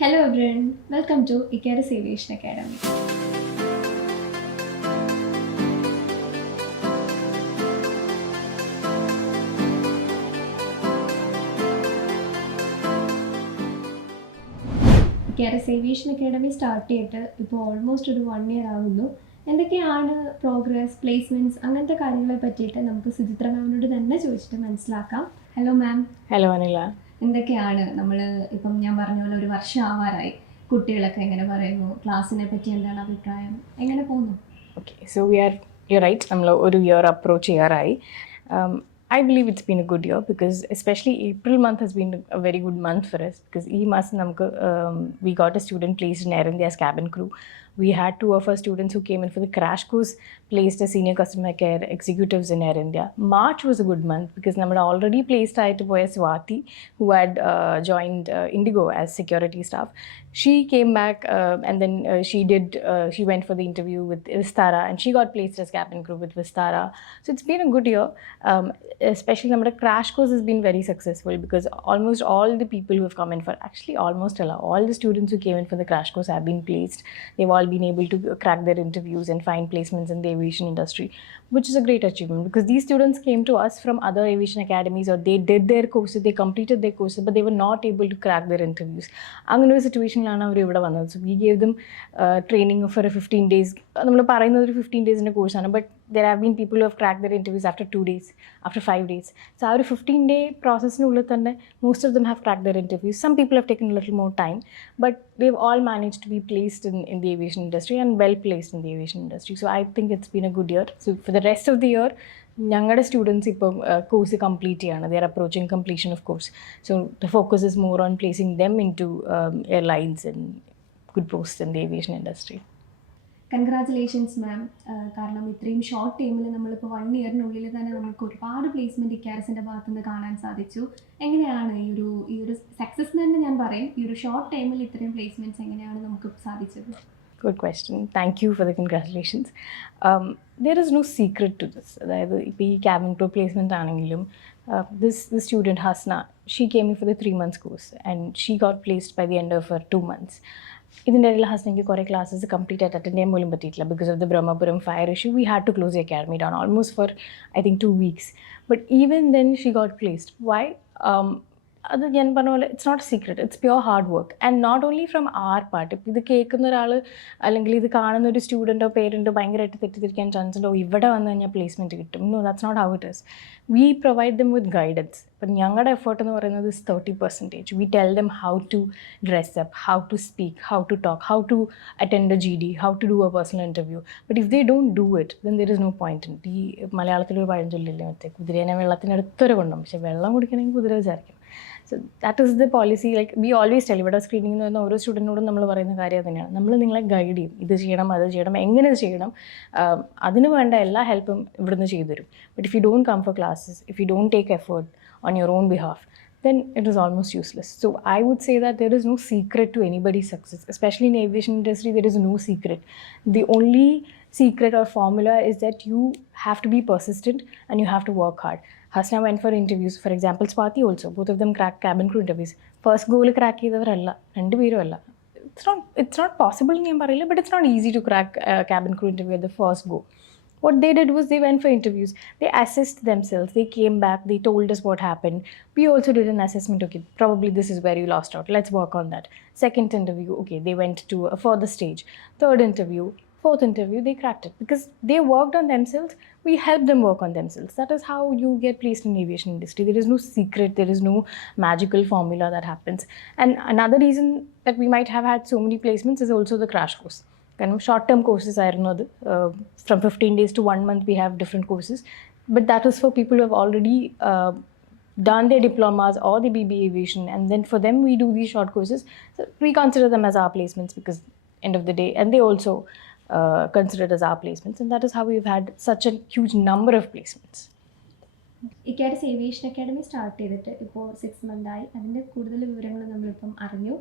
Hello everyone, welcome to Icarus Aviation Academy. Icarus Aviation Academy started almost 1 year ആവുന്നു. എന്തൊക്കെയാണ് progress, placements അങ്ങനത്തെ കാര്യങ്ങളെ പറ്റിയിട്ട് നമുക്ക് സുചിത്ര മാമിനോട് തന്നെ ചോദിച്ചിട്ട് മനസ്സിലാക്കാം. Hello ma'am. ഹലോ അനില. എന്തൊക്കെയാണ് നമ്മൾ ഇപ്പം ഞാൻ പറഞ്ഞ പോലെ ഒരു വർഷം ആവാറായി, കുട്ടികളൊക്കെ എങ്ങനെ പറയുന്നു, ക്ലാസ്സിനെ പറ്റി എന്താണ് അഭിപ്രായം, എങ്ങനെ പോകുന്നു? ഓക്കെ, സോ യു റൈറ്റ്, നമ്മൾ ഒരു ഇയർ അപ്രോച്ച് ചെയ്യാറായി. I believe it's been a good year because especially April month has been a very good month for us because we got a student placed in Air India's cabin crew. We had 2 of our students who came in for the crash course placed as senior customer care executives in Air India. March was a good month because we already placed Swati, who had joined Indigo as security staff. She came back and then she went for the interview with Vistara and she got placed as cabin crew with Vistara. So it's been a good year. Especially our crash course has been very successful because almost all the people who have come in for, actually almost all the students who came in for the crash course have been placed. They've all been able to crack their interviews and find placements in the aviation industry, which is a great achievement because these students came to us from other aviation academies or they did their courses, they completed their courses, but they were not able to crack their interviews. അങ്ങനെ ഒരു സിറ്റുവേഷനിലാണ് അവർ ഇവിടെ വന്നത്. So we gave dum training for 15 days. നമ്മൾ പറയുന്നത് ഒരു 15 days കോഴ്സാണ്, but there have been people who have cracked their interviews after 2 days, after 5 days. So our 15-day process-nulil thanne most of them have cracked their interviews. Some people have taken a little more time, but they've all managed to be placed in the aviation industry and well placed in the aviation industry. So I think it's been a good year. So for the rest of the year, ഞങ്ങളുടെ students ഇപ്പം course complete ചെയ്യാണ്. They are approaching completion of course. So the focus is more on placing them in to airlines and good post in the aviation industry. Congratulations ma'am. കാരണം ഇത്രയും ഷോർട്ട് ടൈമിൽ നമ്മളിപ്പോൾ 1 ഇയറിനുള്ളിൽ തന്നെ നമുക്ക് ഒരുപാട് പ്ലേസ്മെൻറ്റ് ഇക്കാരസിൻ്റെ ഭാഗത്തുനിന്ന് കാണാൻ സാധിച്ചു. എങ്ങനെയാണ് ഈ ഒരു സക്സസ് തന്നെ ഞാൻ പറയും, ഈ ഒരു ഷോർട്ട് ടൈമിൽ ഇത്രയും പ്ലേസ്മെൻറ്റ്സ് എങ്ങനെയാണ് നമുക്ക് സാധിച്ചത്? Good question. Thank you for the congratulations. There is no secret to this. അതായത് ഇപ്പോൾ ഈ cabin crew placement ആണെങ്കിലും this student Hasna, she came in for the 3 months course and she got placed by the end of her 2 months. ഇതിൻ്റെ ഇടയിൽ ഹസ്നയ്ക്ക് കുറേ classes complete ആയിട്ട് അറ്റൻഡ് ചെയ്യാൻ പോലും പറ്റിയിട്ടില്ല because of the Brahmapuram fire issue. We had to close the academy down almost for I think 2 weeks. But even then she got placed. Why? അത് ഞാൻ പറഞ്ഞ പോലെ it's not secret, it's pure hard work and not only from our part. ഇപ്പോൾ ഇത് കേൾക്കുന്ന ഒരാൾ അല്ലെങ്കിൽ ഇത് കാണുന്ന ഒരു സ്റ്റുഡൻറ്റോ പേരൻറ്റോ ഭയങ്കരമായിട്ട് തെറ്റിദ്ധരിക്കാൻ ചാൻസ് ഉണ്ടോ, ഇവിടെ വന്നു കഴിഞ്ഞാൽ പ്ലേസ്മെൻറ്റ് കിട്ടും. No, that's not how it is. We provide them with guidance. ഇപ്പം ഞങ്ങളുടെ എഫേർട്ട് എന്ന് പറയുന്നത് 30%. We tell them how to dress up, how to speak, how to talk, how to attend a GD, how to do a personal interview. But if they don't do it then there is no point in. ഈ മലയാളത്തിലൊരു പഴഞ്ചൊല്ലില്ലേ, മറ്റേ കുതിരേനെ വെള്ളത്തിനടുത്തൊരു കൊണ്ടും, പക്ഷേ വെള്ളം കുടിക്കണമെങ്കിൽ കുതിര വിചാരിക്കും. So that is the policy. Like we always tell, ഇവിടെ സ്ക്രീനിങ്ങിൽ നിന്ന് ഓരോ സ്റ്റുഡൻറ്റിനോടും നമ്മൾ പറയുന്ന കാര്യം തന്നെയാണ്. നമ്മൾ നിങ്ങളെ ഗൈഡ് ചെയ്യും, ഇത് ചെയ്യണം, അത് ചെയ്യണം, എങ്ങനെ ചെയ്യണം, അതിന് വേണ്ട എല്ലാ ഹെൽപ്പും ഇവിടുന്ന് ചെയ്തു തരും. But if you don't come for classes, if you don't take effort on your own behalf, then it is almost useless. So I would say that there is no secret to anybody's success. Especially in aviation industry, there is no secret. The only secret or formula is that you have to be persistent and you have to work hard. Hasna went for interviews. For example, Swati also. Both of them cracked cabin crew interviews. First goal crack ചെയ്തവരല്ല, രണ്ടുപേരും അല്ല. It's not possible എന്ന് ഞാൻ പറയില്ല, but it's not easy to crack cabin crew interview at the first go. What they did was they went for interviews. They assessed themselves. They came back. They told us what happened. We also did an assessment. Okay, probably this is where you lost out. Let's work on that. Second interview, okay, they went to a further stage. Third interview, fourth interview, they cracked it because they worked on themselves. We helped them work on themselves. That is how you get placed in the aviation industry. There is no secret. There is no magical formula that happens. And another reason that we might have had so many placements is also the crash course. Short-term courses ആയിരുന്നു അത്. From 15 days to 1 month we have different courses, but that was for people who have already done their diplomas or the BBA aviation, and then for them we do these short courses. So we consider them as our placements because end of the day, and they also consider it as our placements, and that is how we've had such a huge number of placements. Icarus aviation academy start ചെയ്തിട്ട് ഇപ്പോൾ 6 months ആയി. അതിൻ്റെ കൂടുതൽ വിവരങ്ങൾ നമ്മളിപ്പം അറിഞ്ഞു.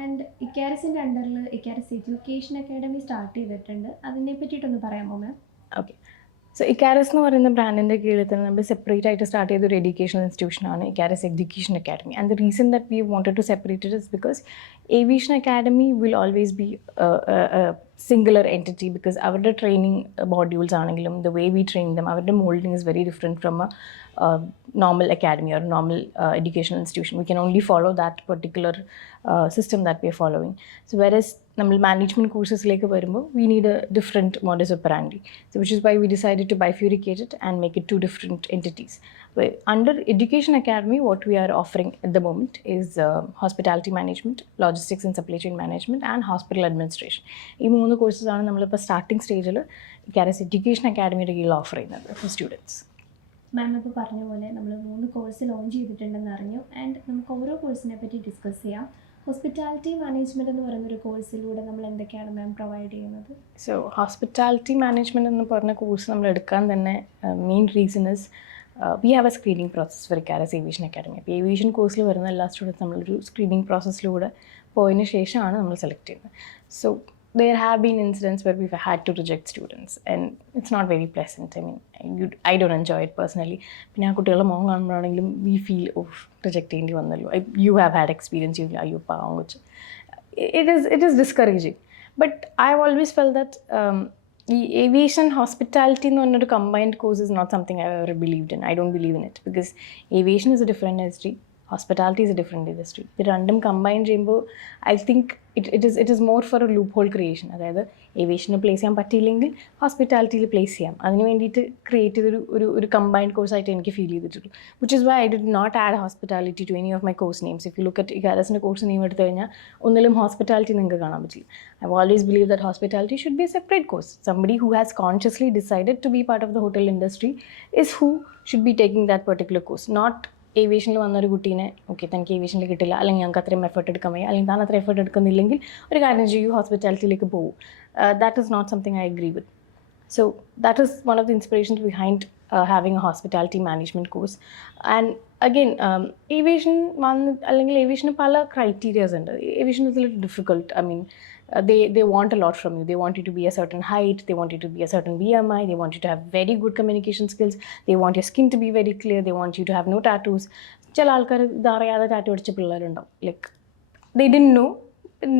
ആൻഡ് ഇക്കാരസിൻ്റെ അണ്ടറിൽ ഇക്കാരസ് എഡ്യൂക്കേഷൻ അക്കാഡമി സ്റ്റാർട്ട് ചെയ്തിട്ടുണ്ട്. അതിനെ പറ്റിയിട്ടൊന്ന് പറയാമോ മാം? Okay. So Icarus എന്ന് പറയുന്ന ബ്രാൻഡിൻ്റെ കീഴിൽ തന്നെ നമ്മൾ സെപ്പറേറ്റ് ആയിട്ട് സ്റ്റാർട്ട് ചെയ്ത ഒരു എഡ്യൂക്കേഷണൽ ഇൻസ്റ്റിറ്റ്യൂഷനാണ് Icarus Aviation Academy. And the reason that we wanted to separate it is because Aviation Academy will always be a singular entity, because our training modules ആണെങ്കിലും the way we train them, our molding is very different from a normal academy or normal educational institution. We can only follow that particular system that we are following. So whereas നമ്മൾ മാനേജ്മെൻറ്റ് കോഴ്സസിലേക്ക് വരുമ്പോൾ we need a different modus operandi. So which is why we decided to bifurcate it and make it two different entities. But under Education Academy, what we are offering at the moment is hospitality management, logistics and supply chain management, and hospital administration. ഈ 3 കോഴ്സസാണ് നമ്മളിപ്പോൾ സ്റ്റാർട്ടിംഗ് സ്റ്റേജിൽ Icarus Education Academyയുടെ കീഴിൽ ഓഫർ ചെയ്യുന്നത് for students. മാം ഇപ്പോൾ പറഞ്ഞ പോലെ നമ്മൾ 3 കോഴ്സ് ലോഞ്ച് ചെയ്തിട്ടുണ്ടെന്ന് അറിഞ്ഞു. ആൻഡ് നമുക്ക് ഓരോ കോഴ്സിനെ പറ്റി ഡിസ്കസ് ചെയ്യാം. ഹോസ്പിറ്റാലിറ്റി മാനേജ്മെൻറ്റ് എന്ന് പറയുന്നൊരു കോഴ്സിലൂടെ നമ്മൾ എന്തൊക്കെയാണ് മാം പ്രൊവൈഡ് ചെയ്യുന്നത്? സോ ഹോസ്പിറ്റാലിറ്റി മാനേജ്മെൻറ്റ് എന്ന് പറഞ്ഞ കോഴ്സ് നമ്മൾ എടുക്കാൻ തന്നെ main reason is we have A screening process four Icarus Aviation Academy. അപ്പോൾ ഏവിയേഷൻ കോഴ്സിൽ വരുന്ന എല്ലാ സ്റ്റുഡൻസ് നമ്മളൊരു സ്ക്രീനിങ് പ്രോസസ്സിലൂടെ പോയതിന് ശേഷമാണ് നമ്മൾ സെലക്ട് ചെയ്യുന്നത്. So there have been incidents where we've had to reject students, and it's not very pleasant. I mean, I don't enjoy it personally. പിന്നെ ആ കുട്ടികളുടെ മോൻ കാണുമ്പോഴാണെങ്കിലും we feel റിജക്റ്റ് ചെയ്യേണ്ടി വന്നല്ലോ. You have had experience, you പാവം വെച്ച്. It is discouraging. But I've always felt that ഈ aviation hospitality എന്ന് പറഞ്ഞൊരു combined course is not something I've ever believed in. I don't believe in it, because aviation is a different industry, hospitality is a different industry. ഇത് രണ്ടും കമ്പൈൻ ചെയ്യുമ്പോൾ I think it is more for A loop whole creation. അതായത് aviation place ചെയ്യാൻ പറ്റിയില്ലെങ്കിൽ ഹോസ്പിറ്റാലിറ്റിയിൽ പ്ലേസ് ചെയ്യാം. അതിന് വേണ്ടിയിട്ട് ക്രിയേറ്റ് ചെയ്തൊരു ഒരു കമ്പൈൻഡ് കോഴ്സായിട്ട് എനിക്ക് ഫീൽ ചെയ്തിട്ടുള്ളൂ. Which is why I did not add hospitality to any of my course names. If you look at Icarusൻ്റെ കോഴ്സ് നെയിം എടുത്തു കഴിഞ്ഞാൽ ഒന്നിലും ഹോസ്പിറ്റാലിറ്റി നിങ്ങൾക്ക് കാണാൻ പറ്റില്ല. I always believe that hospitality should be a separate course. Somebody who has consciously decided to be part of the hotel industry is who should be taking that particular course. Not ഏവിയേഷനിൽ വന്നൊരു കുട്ടീനെ ഓക്കെ തനിക്ക് ഏവിയേഷനിൽ കിട്ടില്ല, അല്ലെങ്കിൽ ഞങ്ങൾക്ക് അത്രയും എഫേർട്ട് എടുക്കാൻ വയ്യ, അല്ലെങ്കിൽ താൻ അത്ര എഫേർട്ട് എടുക്കുന്നില്ലെങ്കിൽ ഒരു കാര്യം ചെയ്യൂ, ഹോസ്പിറ്റാലിറ്റിയിലേക്ക് പോകും. That is not something I agree with. So that is one of the inspirations behind having a hospitality management course. And again, aviation അല്ലെങ്കിൽ ഏവിയേഷന് പല ക്രൈറ്റീരിയാസ് ഉണ്ട്. Aviation is a little difficult. I mean they want a lot from you. They want you to be a certain height, they want you to be a certain BMI, they want you to have very good communication skills, they want your skin to be very clear, they want you to have no tattoos. ചില ആൾക്കാർ ഇതറിയാതെ tattoo അടിച്ച പിള്ളേരുണ്ടാവും. Like they didn't know,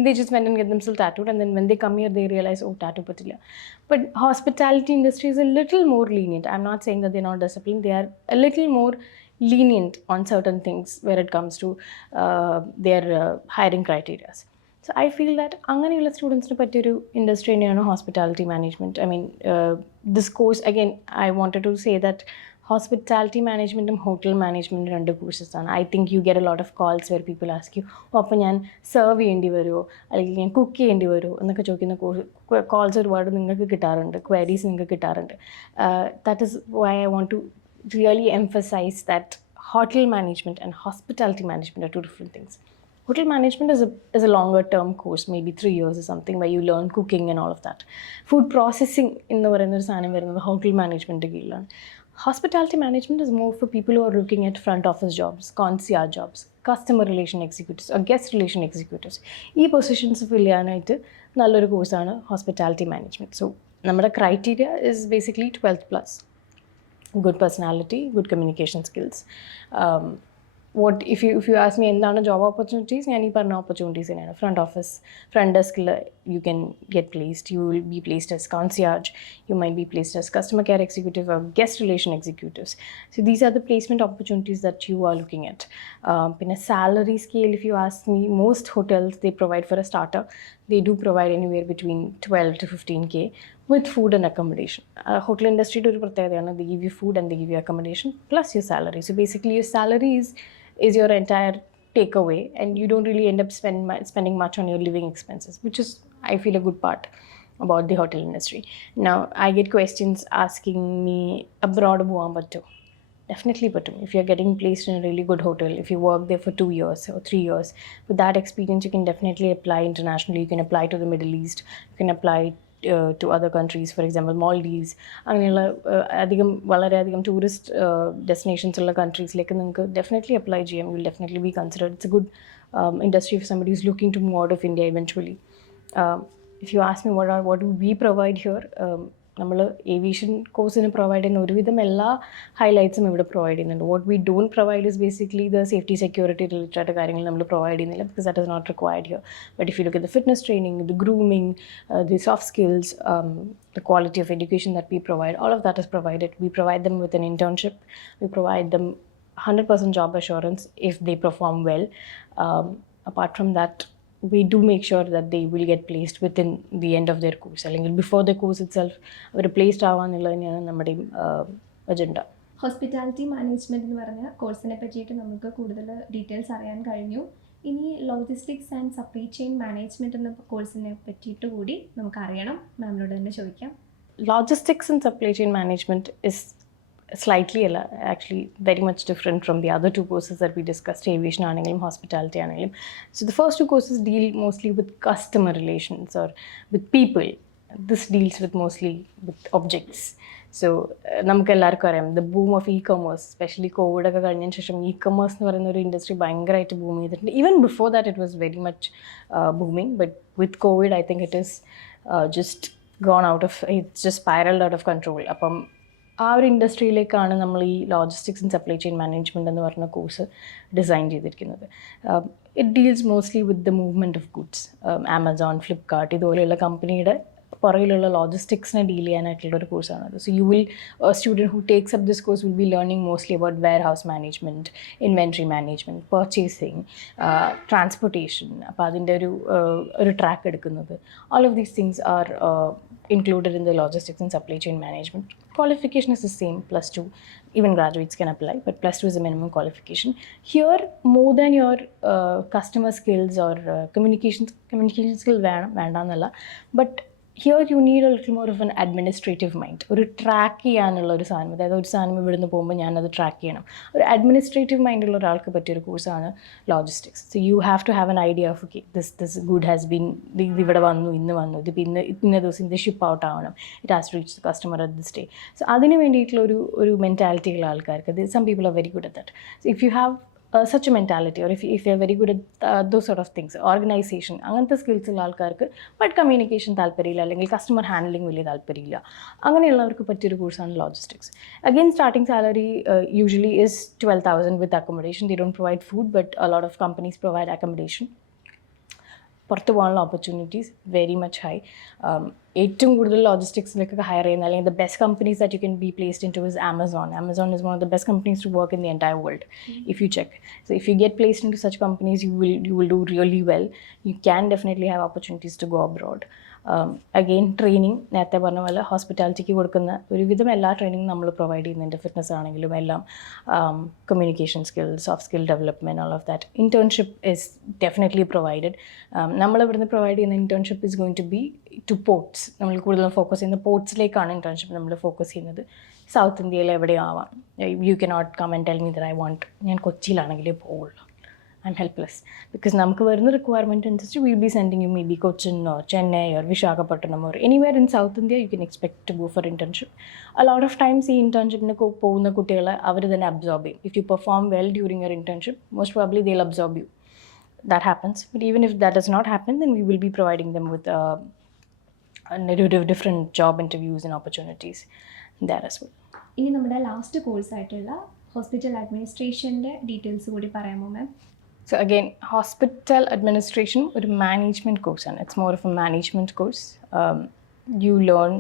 they just went and get themselves tattooed, and then when they come here they realize, oh, tattoo patilla. But hospitality industry is a little more lenient. I'm not saying that they're not disciplined. They are a little more lenient on certain things where it comes to their hiring criteria. So I feel that അങ്ങനെയുള്ള സ്റ്റുഡൻസിന് പറ്റിയൊരു industry തന്നെയാണ് hospitality management. I mean this course again I wanted to say that hospitality മാനേജ്മെൻറ്റും hotel മാനേജ്മെൻറ്റും രണ്ട് കോഴ്സസാണ്. I think you get a lot of calls where people ask you, അപ്പോൾ ഞാൻ സെർവ് ചെയ്യേണ്ടി വരുമോ അല്ലെങ്കിൽ ഞാൻ കുക്ക് ചെയ്യേണ്ടി വരുമോ എന്നൊക്കെ ചോദിക്കുന്ന കോൾസ് ഒരുപാട് നിങ്ങൾക്ക് കിട്ടാറുണ്ട്, ക്വയറീസ് നിങ്ങൾക്ക് കിട്ടാറുണ്ട്. That is why I want to really emphasise that hotel management and hospitality management are two different things. Hotel management is a longer term course, maybe 3 years or something, where you learn cooking and all of that. Food processing in the hotel management. Hospitality management is more for people who are looking at front office jobs, concierge jobs, customer relation executives or guest relation executives. These positions fill cheyanayittu nalloru course aanu hospitality management. So nammada criteria is basically 12th plus. Good personality, good communication skills. What if you ask me endana job opportunities, yani parna opportunities enna front office, front desk you can get placed. You will be placed as concierge, you might be placed as customer care executive or guest relation executives. So these are the placement opportunities that you are looking at. In a salary scale, if you ask me, most hotels they provide for a starter, they do provide anywhere between 12 to 15k with food and accommodation. Hotel industry to they give you food and they give you accommodation plus your salary. So basically your salary is your entire takeaway, and you don't really end up spending much on your living expenses, which is, I feel, a good part about the hotel industry. Now I get questions asking me abroad povan patto. Definitely pattum. If you're getting placed in a really good hotel, if you work there for 2 years or 3 years, with that experience you can definitely apply internationally. You can apply to the Middle East, you can apply to other countries, for example Maldives, അങ്ങനെയുള്ള വളരെയധികം tourist destinations ഉള്ള കൺട്രീസിലേക്ക് നിങ്ങൾക്ക് definitely apply ചെയ്യാം. You will definitely be considered. It's A good industry if somebody is looking to move out of India eventually. If you ask me what do we provide here, നമ്മൾ aviation കോഴ്സിന് provide ചെയ്യുന്ന ഒരുവിധം എല്ലാ ഹൈലൈറ്റ്സും ഇവിടെ provide ചെയ്യുന്നുണ്ട്. What we don't provide is basically the safety security related കാര്യങ്ങൾ നമ്മൾ പ്രൊവൈഡ് ചെയ്യുന്നില്ല, because that is not required here. But if you look at the fitness training, the grooming, the soft skills, the quality of education that we provide, all of that is provided. We provide them with an internship. We provide them 100% job assurance if they perform well. Apart from that, we do make sure that they will get placed within the end of their course. അല്ലെങ്കിൽ before the course itself, അവർ placed ആവാന്നുള്ളത് തന്നെയാണ് നമ്മുടെ agenda. Hospitality management എന്ന് പറഞ്ഞ കോഴ്സിനെ പറ്റിയിട്ട് നമുക്ക് കൂടുതൽ ഡീറ്റെയിൽസ് അറിയാൻ കഴിഞ്ഞു. ഇനി logistics and supply chain management എന്ന കോഴ്സിനെ പറ്റിയിട്ട് കൂടി നമുക്ക് അറിയണം. മാമിനോട് തന്നെ ചോദിക്കാം. Logistics and supply chain management is slightly actually very much different from the other two courses that we discussed, aviation ആണെങ്കിലും hospitality ആണെങ്കിലും. So the first two courses deal mostly with customer relations or with people. This deals with mostly with objects. So നമുക്ക് എല്ലാവർക്കും അറിയാം the boom of e commerce, specially കോവിഡൊക്കെ കഴിഞ്ഞതിന് ശേഷം E commerce എന്ന് പറയുന്ന ഒരു ഇൻഡസ്ട്രി ഭയങ്കരമായിട്ട് ബൂം ചെയ്തിട്ടുണ്ട്. Even before that it was very much booming, but with covid I think it is just gone out of, it's just spiraled out of control. അപ്പം ആ ഒരു ഇൻഡസ്ട്രിയിലേക്കാണ് നമ്മൾ ഈ logistics and supply chain management എന്ന് പറഞ്ഞ course design ചെയ്തിരിക്കുന്നത്. It deals mostly with the movement of goods. Amazon, Flipkart ഇതുപോലെയുള്ള കമ്പനിയുടെ പുറകിലുള്ള ലോജിസ്റ്റിക്സിനെ ഡീൽ ചെയ്യാനായിട്ടുള്ള ഒരു കോഴ്സാണത്. So you will student who takes up this course will be learning mostly about wear house management, inventory management, purchasing, transportation. അപ്പോൾ അതിൻ്റെ ഒരു ട്രാക്ക് എടുക്കുന്നത്. All of these things are included in the logistics and supply chain management. Qualification is the same, +2. Even graduates can apply, but +2 is the minimum qualification. Here, more than your customer skills or communication skill വേണ്ടാന്നല്ല, but here you need a little more of an administrative mind. ഒരു ട്രാക്ക് ചെയ്യാനുള്ള ഒരു സാധനം, അതായത് ഒരു സാധനം ഇവിടുന്ന് പോകുമ്പോൾ ഞാനത് ട്രാക്ക് ചെയ്യണം. ഒരു അഡ്മിനിസ്ട്രേറ്റീവ് മൈൻഡുള്ള ഒരാൾക്ക് പറ്റിയൊരു കോഴ്സാണ് logistics. So you have to have an idea of okay this good has been, ഇത് ഇവിടെ വന്നു, ഇന്ന് വന്നു, ഇതിപ്പോൾ ഇന്ന ദിവസം ഇത് ഷിപ്പ് ഔട്ട് ആവണം, it has to reach the customer at this day. So അതിന് വേണ്ടിയിട്ടുള്ള ഒരു മെൻറ്റാലിറ്റി ഉള്ള ആൾക്കാർക്ക്, some people are very good at that. So if you have such a mentality, or if you are very good at those sort of things, organization, അങ്ങനത്തെ സ്കിൽസ് ഉള്ള ആൾക്കാർക്ക്, but communication താല്പര്യമില്ല, അല്ലെങ്കിൽ കസ്റ്റമർ ഹാൻഡ്ലിംഗ് വലിയ താല്പര്യമില്ല, അങ്ങനെയുള്ളവർക്ക് പറ്റിയൊരു കോഴ്സാണ് logistics. Again starting salary usually is 12,000 with accommodation. They don't provide food, but a lot of companies provide accommodation. പുറത്ത് പോകാനുള്ള ഓപ്പർച്യൂണിറ്റീസ് വെരി മച്ച് ഹൈ. ഏറ്റവും കൂടുതൽ ലോജിസ്റ്റിക്സിലേക്കൊക്കെ ഹയർ ചെയ്യുന്ന, അല്ലെങ്കിൽ the best companies that you can be placed into is Amazon. Amazon is one of the best companies to work in the entire world if you check. So if you get placed into such companies you will do really well. You can definitely have opportunities to go abroad. Again training, നേരത്തെ പറഞ്ഞ പോലെ ഹോസ്പിറ്റാലിറ്റിക്ക് കൊടുക്കുന്ന ഒരുവിധം എല്ലാ ട്രെയിനിങ്ങും നമ്മൾ പ്രൊവൈഡ് ചെയ്യുന്നുണ്ട്. ഫിറ്റ്നസ് ആണെങ്കിലും എല്ലാം, communication skills, soft skill development, all of that. Internship is definitely provided. നമ്മളിവിടുന്ന് പ്രൊവൈഡ് ചെയ്യുന്ന internship is going to be to ports. നമ്മൾ കൂടുതലും ഫോക്കസ് ചെയ്യുന്ന പോർട്സിലേക്കാണ് ഇൻറ്റേൺഷിപ്പ് നമ്മൾ ഫോക്കസ് ചെയ്യുന്നത്. സൗത്ത് ഇന്ത്യയിൽ എവിടെയും ആവാം. You cannot come and tell me that I want, ഞാൻ കൊച്ചിയിലാണെങ്കിലേ പോവുള്ളൂ. I'm helpless, because നമുക്ക് വരുന്ന റിക്വയർമെൻറ്റ് അനുസരിച്ച് we'll be sending you maybe Cochin or Chennai or Visakhapatnam or anywhere in South India you can expect to go for internship. A lot of times ഈ ഇൻറ്റേൺഷിപ്പിന് പോകുന്ന കുട്ടികളെ അവർ തന്നെ അബ്സോർബ് ചെയ്യും. If you perform well during your internship, most probably they'll absorb you. That happens. But even if that does not happen, then we will be providing them with different job interviews and opportunities there as well. ഇനി നമ്മുടെ ലാസ്റ്റ് കോഴ്സായിട്ടുള്ള ഹോസ്പിറ്റൽ അഡ്മിനിസ്ട്രേഷൻ്റെ ഡീറ്റെയിൽസ് കൂടി പറയാമോ മാം? So again, hospital administration ഒരു management course ആണ്. It's more of a management course. You learn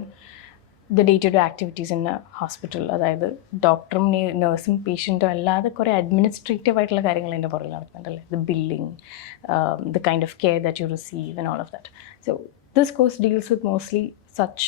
the day-to-day activities in a hospital. അതായത് ഡോക്ടറും നഴ്സും പേഷ്യൻറ്റും അല്ലാതെ കുറേ അഡ്മിനിസ്ട്രേറ്റീവ് ആയിട്ടുള്ള കാര്യങ്ങൾ അതിൻ്റെ പുറകിൽ നടക്കുന്നുണ്ടല്ലേ. The billing, the kind of care that you receive and all of that. So this course deals with mostly such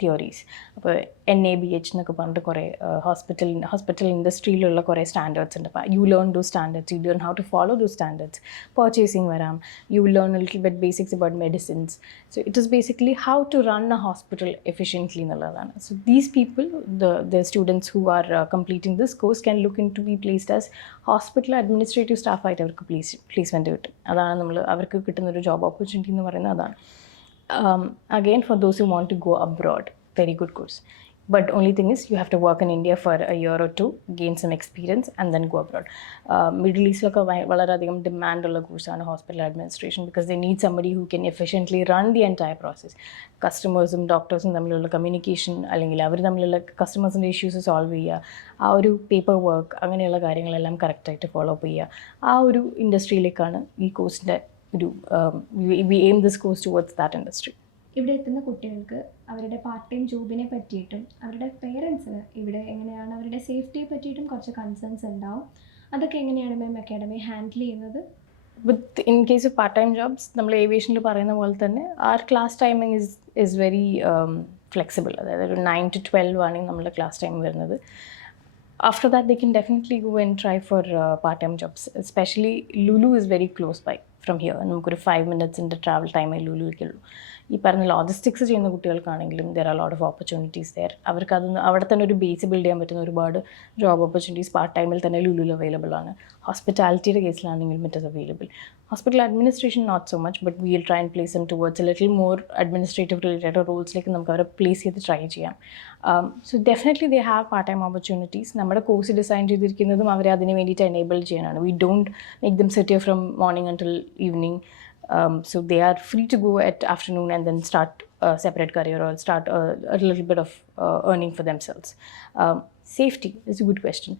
theories. അപ്പോൾ NABH എന്നൊക്കെ പറഞ്ഞിട്ട് കുറേ ഹോസ്പിറ്റൽ ഇൻഡസ്ട്രിയിലുള്ള കുറേ സ്റ്റാൻഡേർഡ്സ് ഉണ്ട്. അപ്പോൾ you learn those standards, you learn how to follow those standards. Purchasing വരാം, you will learn a little bit basics about medicines. So it is basically how to run a hospital efficiently എന്നുള്ളതാണ്. So these people, the students who are completing this course can look into be placed as hospital administrative staff ആയിട്ട് അവർക്ക് പ്ലേസ്മെൻറ്റ് കിട്ടും. അതാണ് അവർക്ക് കിട്ടുന്നൊരു job opportunity എന്ന് പറയുന്നത് അതാണ്. Again, for those who want to go abroad, very good course. But only thing is you have to work in India for a year or two, gain some experience and then go abroad. Middle East lok valaradhigam demand ulla course aanu hospital administration, because they need somebody who can efficiently run the entire process. Customers um doctors um thammilulla communication allengil avaru thammilulla customers inde issues solve cheya, aa oru paper work anganeyulla karyangalellam correct aayittu follow up cheya, aa oru industry lekkaanu ee course inde oru we aim this course towards that industry. ഇവിടെ എത്തുന്ന കുട്ടികൾക്ക് അവരുടെ part time ജോബിനെ പറ്റിയിട്ടും അവരുടെ പേരൻസിന് ഇവിടെ എങ്ങനെയാണ് അവരുടെ സേഫ്റ്റിയെ പറ്റിയിട്ടും കുറച്ച് കൺസേൺസ് ഉണ്ടാവും. അതൊക്കെ എങ്ങനെയാണ് മാം അക്കാഡമി ഹാൻഡിൽ ചെയ്യുന്നത്? With in case of part time jobs നമ്മൾ ഏവിയേഷനിൽ പറയുന്ന പോലെ തന്നെ our class timing is very flexible. അതായത് ഒരു 9 to 12 ആണ് നമ്മുടെ ക്ലാസ് ടൈം വരുന്നത്. After that, they can definitely go and try for part-time jobs. Especially Lulu is very close by from here. നമുക്കൊരു 5 minutes in the travel time ലുലുവിലേക്കുള്ളൂ. ഈ പറഞ്ഞ ലോജിസ്റ്റിക്സ് ചെയ്യുന്ന കുട്ടികൾക്കാണെങ്കിലും there are a lot of opportunities there. അവർക്ക് അതൊന്ന് അവിടെ തന്നെ ഒരു ബേസ് ബിൽഡ് ചെയ്യാൻ പറ്റുന്ന ഒരുപാട് ജോബ് ഓപ്പർച്യൂണിറ്റീസ് പാർട്ട് ടൈമിൽ തന്നെ ലുലുവിൽ അവൈലബിൾ ആണ്. ഹോസ്പിറ്റാലിറ്റിയുടെ കേസിലാണെങ്കിലും it is available. Hospital administration not so much, but we will try and place them towards a little more administrative related റോൾസിലേക്ക് നമുക്ക് അവരെ പ്ലേസ് ചെയ്ത് ട്രൈ ചെയ്യാം. So definitely they have part time opportunities. നമ്മുടെ course design ചെയ്തിരിക്കുന്നതും അവരെ അതിന് വേണ്ടിയിട്ട് എനേബിൾ ചെയ്യാനാണ്. We don't make them sit here from morning until evening. So they are free to go at afternoon and then start a separate career or start a little bit of earning for themselves. Safety is a good question.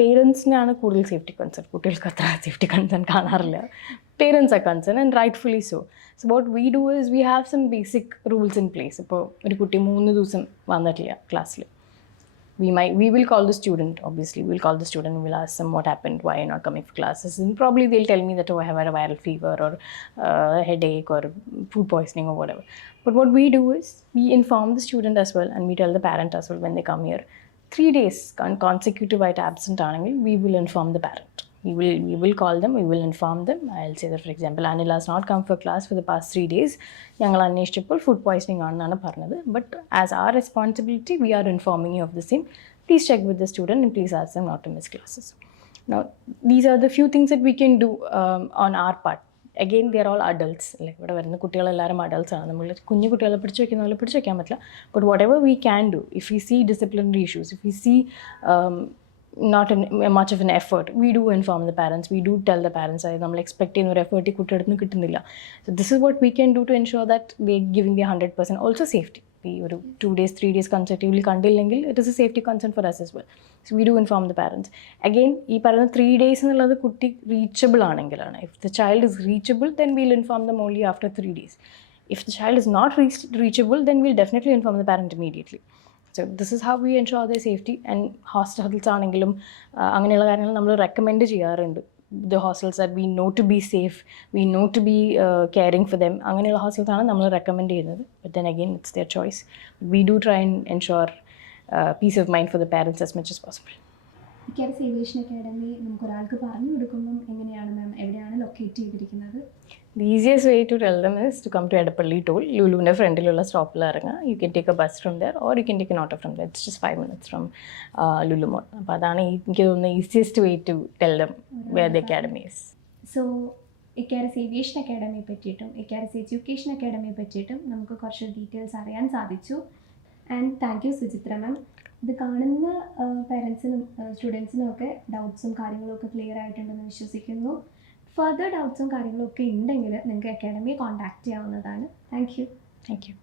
പേരൻസിനാണ് കൂടുതൽ safety concern. കുട്ടികൾക്ക് അത്ര safety concern കാണാറില്ല. Parents are concern and rightfully so. So what we do is we have some basic rules in place. ഇപ്പോൾ ഒരു കുട്ടി 3 ദിവസം വന്നിട്ടില്ല ക്ലാസ്സിൽ, we will call the student, obviously we'll call the student and we'll ask them what happened, why you're not coming for classes, and probably they'll tell me that, oh, I have a viral fever or a headache or food poisoning or whatever. But what we do is we inform the student as well and we tell the parent as well when they come here. 3 days consecutive ആയിട്ട് absent ആണെങ്കിൽ we will inform the parent. We will call them, we will inform them. I'll say that, for example, Anil has not come for class for the past 3 days. ഞങ്ങൾ അന്വേഷിച്ചപ്പോൾ food poisoning ആണെന്നാണ് പറഞ്ഞത്. But as are responsibility we are informing you of the same. Please check with the student and please ask them not to miss classes. Now, these are the few things that we can do on our part. Again, they are all adults. Like, ഇവിടെ വരുന്ന കുട്ടികളെല്ലാവരും adults ആണ്. നമ്മൾ കുഞ്ഞു കുട്ടികളെ പിടിച്ച് വയ്ക്കുന്ന പോലെ പിടിച്ച് വയ്ക്കാൻ പറ്റില്ല. But whatever we can do, if we see disciplinary issues, if we see not much of an effort, we do inform the parents, we do tell the parents that നമ്മൾ എക്സ്പെക്ട് ചെയ്യുന്ന ഒരു എഫേർട്ട് ഈ കുട്ടിയുടെ അടുത്ത് കിട്ടുന്നില്ല. So this is what we can do to ensure that they giving their 100%. Also safety. ഈ ഒരു 2 days 3 days consecutively കണ്ടില്ലെങ്കിൽ it is a safety concern for us as well. So we do inform the parents. Again, ഈ പറയുന്ന 3 days എന്നുള്ളത് കുട്ടി റീച്ചബിൾ ആണെങ്കിലാണ്. If the child is reachable, then we'll inform them only after 3 days. If the child is not reachable, then we'll definitely inform the parent immediately. So this is how we ensure their safety. And hostels ആണെങ്കിലും അങ്ങനെയുള്ള കാര്യങ്ങൾ നമ്മൾ റെക്കമെൻഡ് ചെയ്യാറുണ്ട്. The hostels that we know to be safe, we know to be caring for them, അങ്ങനെയുള്ള hostels ആണ് നമ്മൾ റെക്കമെൻഡ് ചെയ്യുന്നത്. But then again, it's their choice. We do try and ensure peace of mind for the parents as much as possible. Icarus Aviation Academy നമുക്കൊരാൾക്ക് പറഞ്ഞു കൊടുക്കുമ്പം എങ്ങനെയാണ് മാം, എവിടെയാണ് ലൊക്കേറ്റ് ചെയ്തിരിക്കുന്നത്? The easiest way to tell them is to come to Edapalli Toll. Luluവിൻ്റെ ഫ്രണ്ടിലുള്ള സ്റ്റോപ്പിൽ ഇറങ്ങുക. You can take a bus from there or you can take an auto from there. It's just 5 minutes from Lulu Mall. അപ്പോൾ അതാണ് എനിക്ക് തോന്നുന്ന easiest way to tell them where the academy is. So Icarus Aviation Academy പറ്റിയിട്ടും Icarus Education Academy പറ്റിയിട്ടും നമുക്ക് കുറച്ച് ഡീറ്റെയിൽസ് അറിയാൻ സാധിച്ചു. ആൻഡ് താങ്ക് യു സുചിത്ര മാം. ഇത് കാണുന്ന പേരൻസിനും സ്റ്റുഡൻസിനും ഒക്കെ ഡൗട്ട്സും കാര്യങ്ങളും ഒക്കെ ക്ലിയർ ആയിട്ടുണ്ടെന്ന് വിശ്വസിക്കുന്നു. ഫർദർ ഡൗട്ട്സും കാര്യങ്ങളും ഒക്കെ ഉണ്ടെങ്കിൽ നിങ്ങൾക്ക് അക്കാഡമിയെ കോൺടാക്റ്റ് ചെയ്യാവുന്നതാണ്. Thank you.